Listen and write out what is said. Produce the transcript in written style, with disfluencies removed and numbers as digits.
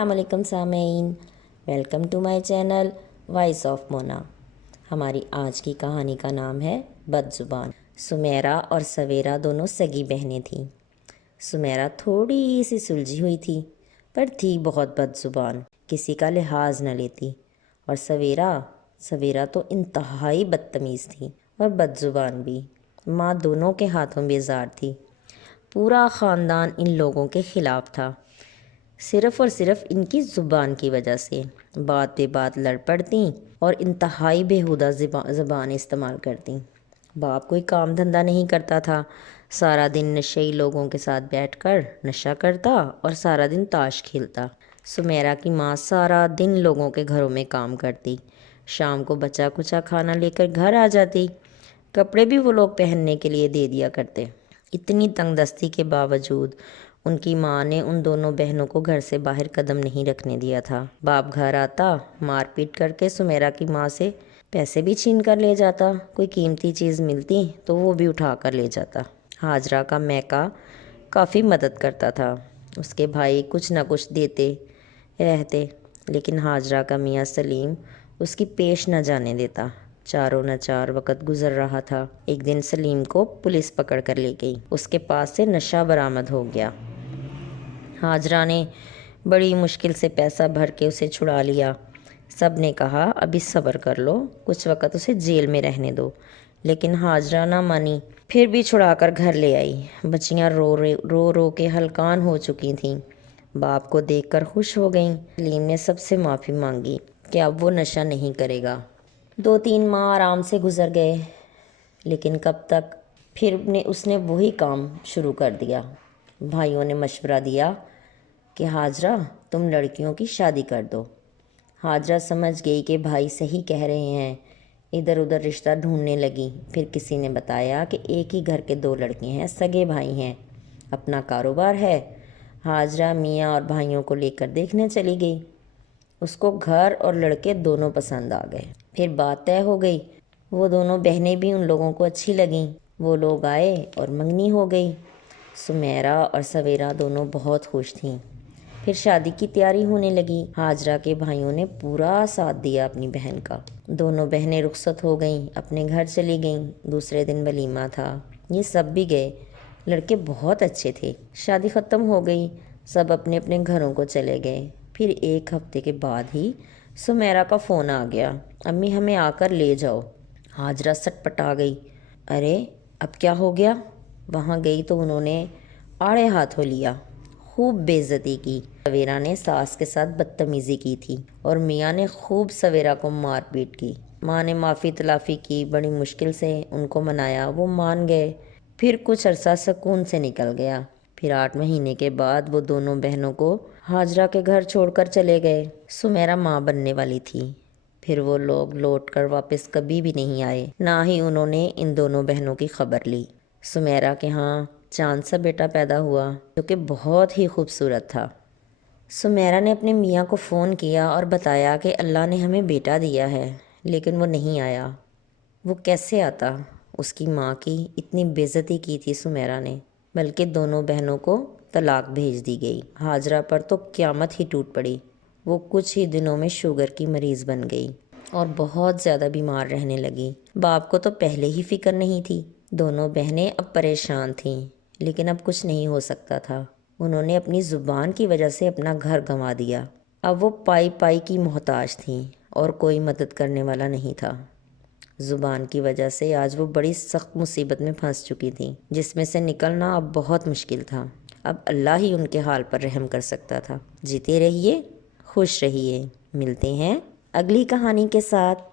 अस्सलाम वालेकुम सामीन, welcome to my channel voice of Mona. हमारी आज की कहानी का नाम है बदज़ुबान। सुमेरा और सवेरा दोनों सगी बहनें थीं। सुमेरा थोड़ी सी सुलझी हुई थी पर थी बहुत बदज़ुबान, किसी का लिहाज न लेती। और सवेरा तो इंतहाई बदतमीज़ थी और बदज़ुबान भी। माँ दोनों के हाथों बेजार थी। पूरा ख़ानदान इन लोगों के ख़िलाफ़ था, सिर्फ़ और सिर्फ इनकी ज़ुबान की वजह से। बात पे बात लड़ पड़ती और इंतहाई बेहुदा ज़बान इस्तेमाल करती। बाप कोई काम धंधा नहीं करता था, सारा दिन नशेई लोगों के साथ बैठकर नशा करता और सारा दिन ताश खेलता। सुमेरा की माँ सारा दिन लोगों के घरों में काम करती, शाम को बचा कुचा खाना लेकर घर आ जाती। कपड़े भी वो लोग पहनने के लिए दे दिया करते। इतनी तंगदस्ती के बावजूद उनकी माँ ने उन दोनों बहनों को घर से बाहर कदम नहीं रखने दिया था। बाप घर आता, मारपीट करके सुमेरा की माँ से पैसे भी छीन कर ले जाता। कोई कीमती चीज़ मिलती तो वो भी उठा कर ले जाता। हाजरा का मैका काफ़ी मदद करता था, उसके भाई कुछ न कुछ देते रहते, लेकिन हाजरा का मियाँ सलीम उसकी पेश न जाने देता। चारों न चार वक़्त गुजर रहा था। एक दिन सलीम को पुलिस पकड़ कर ले गई। उसके पास से नशा बरामद हो गया। हाजरा ने बड़ी मुश्किल से पैसा भर के उसे छुड़ा लिया। सब ने कहा अभी सब्र कर लो, कुछ वक़्त उसे जेल में रहने दो, लेकिन हाजरा ना मानी। फिर भी छुड़ा कर घर ले आई। बच्चियाँ रो के हलकान हो चुकी थीं। बाप को देखकर खुश हो गईं। सलीम ने सबसे माफ़ी मांगी कि अब वो नशा नहीं करेगा। 2-3 माह आराम से गुजर गए, लेकिन कब तक। फिर उसने वही काम शुरू कर दिया। भाइयों ने मशवरा दिया कि हाजरा तुम लड़कियों की शादी कर दो। हाजरा समझ गई कि भाई सही कह रहे हैं, इधर उधर रिश्ता ढूंढने लगी। फिर किसी ने बताया कि एक ही घर के 2 लड़के हैं, सगे भाई हैं, अपना कारोबार है। हाजरा मियाँ और भाइयों को लेकर देखने चली गई। उसको घर और लड़के दोनों पसंद आ गए। फिर बात तय हो गई। वो दोनों बहनें भी उन लोगों को अच्छी लगीं। वो लोग आए और मंगनी हो गई। सुमेरा और सवेरा दोनों बहुत खुश थीं। फिर शादी की तैयारी होने लगी। हाजरा के भाइयों ने पूरा साथ दिया अपनी बहन का। दोनों बहनें रुखसत हो गईं, अपने घर चली गईं। दूसरे दिन वलीमा था, ये सब भी गए। लड़के बहुत अच्छे थे। शादी ख़त्म हो गई, सब अपने अपने घरों को चले गए। फिर 1 हफ्ते के बाद ही सुमेरा का फ़ोन आ गया, अम्मी हमें आकर ले जाओ। हाजरा सटपटा गई, अरे अब क्या हो गया। वहाँ गई तो उन्होंने आड़े हाथों लिया, खूब बेइज्जती की। सवेरा ने सास के साथ बदतमीज़ी की थी और मियाँ ने खूब सवेरा को मारपीट की। माँ ने माफ़ी तलाफ़ी की, बड़ी मुश्किल से उनको मनाया, वो मान गए। फिर कुछ अरसा सुकून से निकल गया। फिर 8 महीने के बाद वो दोनों बहनों को हाजरा के घर छोड़कर चले गए। सुमेरा माँ बनने वाली थी। फिर वो लोग लौट कर वापस कभी भी नहीं आए, ना ही उन्होंने इन दोनों बहनों की खबर ली। सुमेरा के यहाँ चांद सा बेटा पैदा हुआ, जो कि बहुत ही खूबसूरत था। सुमेरा ने अपने मियाँ को फ़ोन किया और बताया कि अल्लाह ने हमें बेटा दिया है, लेकिन वो नहीं आया। वो कैसे आता। उसकी माँ की इतनी बेइज्जती की थी सुमेरा ने, बल्कि दोनों बहनों को तलाक भेज दी गई। हाजरा पर तो क़यामत ही टूट पड़ी। वो कुछ ही दिनों में शुगर की मरीज़ बन गई और बहुत ज़्यादा बीमार रहने लगी। बाप को तो पहले ही फ़िक्र नहीं थी। दोनों बहनें अब परेशान थीं, लेकिन अब कुछ नहीं हो सकता था। उन्होंने अपनी ज़ुबान की वजह से अपना घर गंवा दिया। अब वो पाई पाई की मोहताज थीं और कोई मदद करने वाला नहीं था। ज़ुबान की वजह से आज वो बड़ी सख्त मुसीबत में फंस चुकी थी, जिसमें से निकलना अब बहुत मुश्किल था। अब अल्लाह ही उनके हाल पर रहम कर सकता था। जीते रहिए, खुश रहिए। मिलते हैं अगली कहानी के साथ।